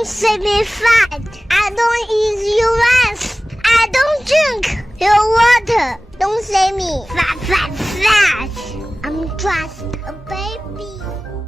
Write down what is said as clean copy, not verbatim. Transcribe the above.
Don't say me fat. I don't eat your rice. I don't drink your water. Don't say me fat. I'm just a baby.